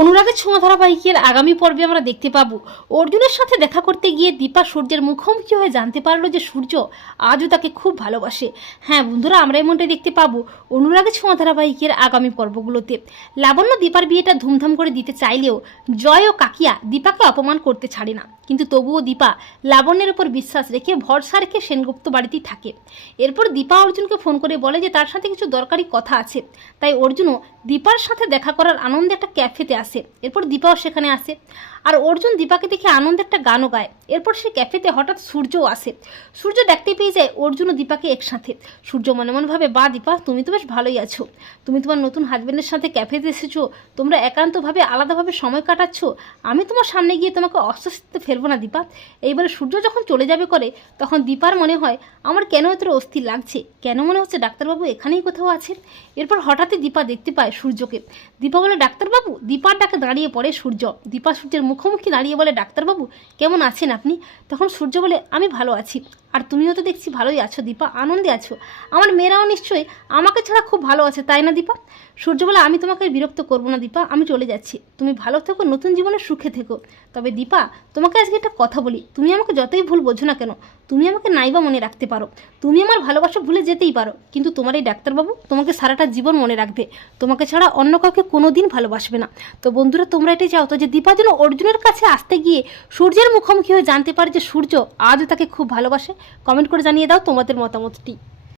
অনুরাগের ছোঁয়া ধারাবাহিকের আগামী পর্বে আমরা দেখতে পাবো। অর্জুনের সাথে দেখা করতে গিয়ে দীপা সূর্যের মুখোমুখি হয়ে জানতে পারল যে সূর্য আজও তাকে খুব ভালোবাসে। হ্যাঁ বন্ধুরা, আমরা এমনটাই দেখতে পাবো অনুরাগের ছোঁয়া ধারাবাহিকের আগামী পর্বগুলোতে। লাবণ্য দীপার বিয়েটা ধুমধাম করে দিতে চাইলেও জয় ও কাকিয়া দীপাকে অপমান করতে ছাড়ে না। কিন্তু তবুও দীপা লাবণ্যের উপর বিশ্বাস রেখে ভরসা রেখে সেনগুপ্ত বাড়িতেই থাকে। এরপর দীপা অর্জুনকে ফোন করে বলে যে তার সাথে কিছু দরকারি কথা আছে। তাই অর্জুনও দীপার সাথে দেখা করার আনন্দে একটা ক্যাফেতে আসে এরপর দীপাও সেখানে আসে। আর অর্জুন দীপাকে দেখে আনন্দে একটা গানও গায়। এরপর সে ক্যাফেতে হঠাৎ সূর্যও আসে। সূর্য দেখতে পেয়ে যায় অর্জুন ও দীপাকে একসাথে। সূর্য মনে মনে ভাবে, বা দীপা, তুমি তো বেশ ভালোই আছো। তুমি তোমার নতুন হাজবেন্ডের সাথে ক্যাফেতে এসেছ। তোমরা একান্তভাবে আলাদাভাবে সময় কাটাচ্ছ। আমি তোমার সামনে গিয়ে তোমাকে অস্বস্তিতে ফেলব না দীপা। এইবারে সূর্য যখন চলে যাবে করে তখন দীপার মনে হয়, আমার কেন এত অস্থির লাগছে? কেন মনে হচ্ছে ডাক্তারবাবু এখানেই কোথাও আছেন? এরপর হঠাৎই দীপা দেখতে পায় সূর্যকে। দীপা বলে, ডাক্তারবাবু? দীপার ডাকে দাঁড়িয়ে পড়ে সূর্য। দীপা সূর্যের মুখোমুখি দাঁড়িয়ে বলে, ডাক্তারবাবু, কেমন আছেন আপনি, তখন সূর্য বলে, আমি ভালো আছি। আর তুমিও তো দেখছি ভালোই আছো, দীপা। আনন্দে আছো। আমার মেয়েরাও নিশ্চয়ই আমাকে ছাড়া খুব ভালো আছে, তাই না দীপা? সূর্য বলে, আমি তোমাকে বিরক্ত করব না দীপা, আমি চলে যাচ্ছি। তুমি ভালো থেকো, নতুন জীবনে সুখে থেকো। তবে দীপা, তোমাকে আজকে একটা কথা বলি। তুমি আমাকে যতই ভুল বোঝো না কেন, তুমি আমাকে নাইবা মনে রাখতে পারো। তুমি আমার ভালোবাসা ভুলে যেতেই পারো। কিন্তু তোমার এই ডাক্তারবাবু তোমাকে সারাটা জীবন মনে রাখবে। তোমাকে ছাড়া অন্য কাউকে কোনো দিন ভালোবাসবে না। তো বন্ধুরা, তোমরা এটাই চাও তো যে দীপা যেন অর্জুনের কাছে আসতে গিয়ে সূর্যের মুখোমুখি হয়ে জানতে পারে যে সূর্য আজও তাকে খুব ভালোবাসে কমেন্ট করে জানিয়ে দাও তোমাদের মতামতটি।